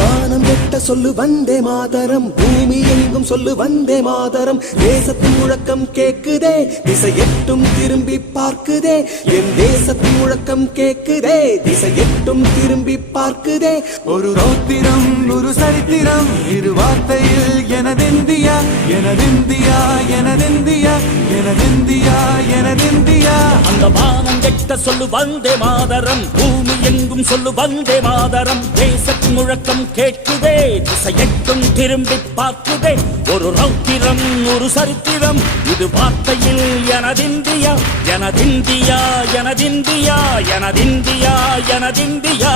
வானம் எட்ட சொல்லு வந்தே மாதரம், பூமி எங்கும் சொல்லு வந்தே மாதரம். தேசத்தின் முழக்கம் கேக்குதே, திசை எட்டும் திரும்பி பார்க்குதே. என் தேசத்தின் முழக்கம் கேக்குதே, திசை எட்டும் திரும்பி பார்க்குதே. ஒரு ரௌத்திரம் ஒரு சரித்திரம், இரு வார்த்தையில் எனதிந்தியா எனதிந்தியா எனதிந்தியா எனதிந்தியா எனதிந்தியா. அந்த வானம் எட்ட சொல்லு வந்தே மாதரம், பூமி எங்கும் சொல்லு வந்தே மாதரம். தேசத்தின் முழக்கம் கேட்குதே, திசை எட்டும் திரும்பி பார்க்குதே. ஒரு ரௌத்திரம் ஒரு சரித்திரம், இது வார்த்தையில் எனதிந்தியா எனதிந்தியா எனதிந்தியா எனதிந்தியா எனதிந்தியா.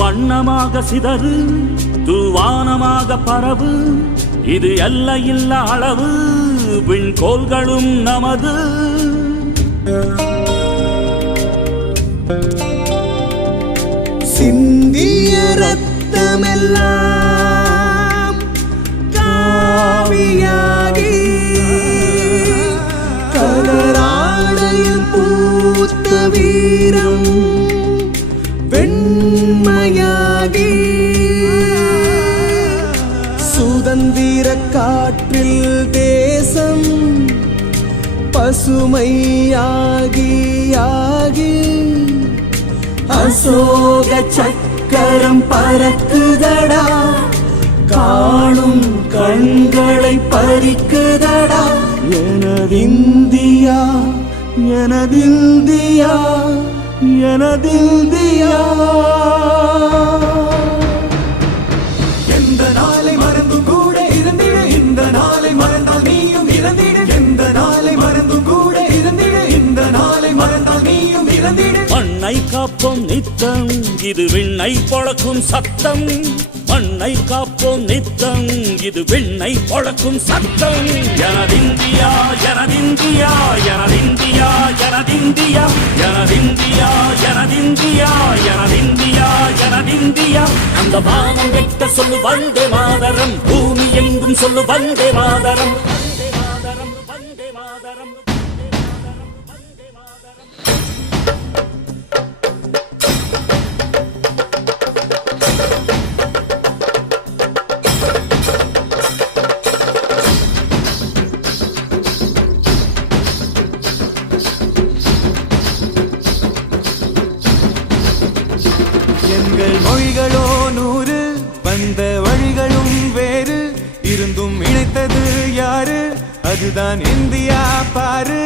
வண்ணமாக சிதறு தூவானமாக பரவு, இது எல்லையில்லா அளவு, விண்கோள்களும் நமது. சிந்திய ரத்தமெல்லாம் காவியாகி, கலராடையில் பூத்த வீரம் வெண்மையாகி, சுதந்திர காற்றில் தேசம் பசுமையாகி ஆகி, அசோக சக்கரம் பறக்குதடா, காணும் கண்களை பறிக்குதடா. எனதிந்தியா எனதிந்தியா எனதிந்தியா. எந்த நாளை மறந்தும் கூட இருந்திடு, இந்த நாளை மறந்தால் நீயும் இறந்திடு. எந்த நாளை மறந்தும் கூட இருந்திடு, இந்த நாளை மறந்தால் நீயும் இறந்திடு. மண்ணை காப்போம் நித்தம், இது விண்ணை பொழக்கும் சத்தம். மண்ணை காப்போம் நித்தம், இது விண்ணை பொழக்கும் சத்தம். எனதிந்தியா எனதிந்தியா எனதிந்தியா எனதிந்தியா எனதிந்தியா எனதிந்தியா எனதிந்தியா எனதிந்தியா. அந்த வானம் எட்ட சொல்லு வந்தே மாதரம், பூமி எங்கும் சொல்லு வந்தே மாதரம். வந்தே மாதரம் வந்தே மாதரம். எங்கள் மொழிகளோ 100, வந்த வழிகளும் வேறு, இருந்தும் இணைத்தது யாரு? அதுதான் இந்தியா பாரு.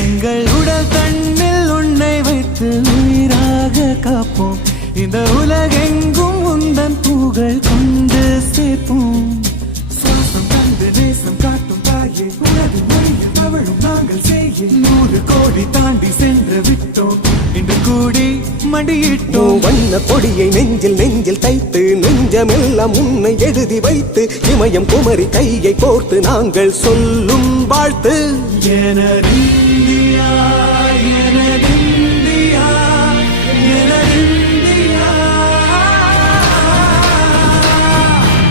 எங்கள் உடல் தன்னில் உன்னை வைத்து உயிராக காப்போம், இந்த உலகெங்கும் உந்தன் புகழ் கொண்டு சேர்ப்போம். சுவாசம் தந்து நேசம் காட்டும் தாயே, உனது மொழியில் தவழும் நாங்கள் செய்ய 100 கோடி தாண்டி சென்று விட்டோம், இன்று கூடி மண்டியிட்டோம். வண்ண கொடியை நெஞ்சில் நெஞ்சில் தைத்து, நெஞ்சமெல்லாம் உன்னை எழுதி வைத்து, இமயம் குமரி கையை கோர்த்து நாங்கள் சொல்லும் வாழ்த்து. எனதிந்தியா எனதிந்தியா எனதிந்தியா.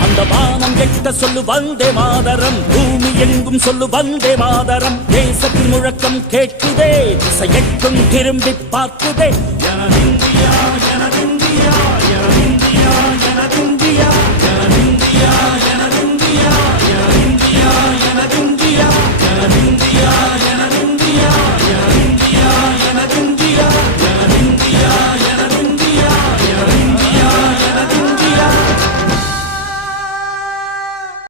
அந்த வானம் எட்ட சொல்லு வந்தே மாதரம், பூமி எங்கும் சொல்லு வந்தே மாதரம். தேசத்தின் முழக்கம் கேட்குதே, திசை எட்டும் திரும்பி பார்க்குதே.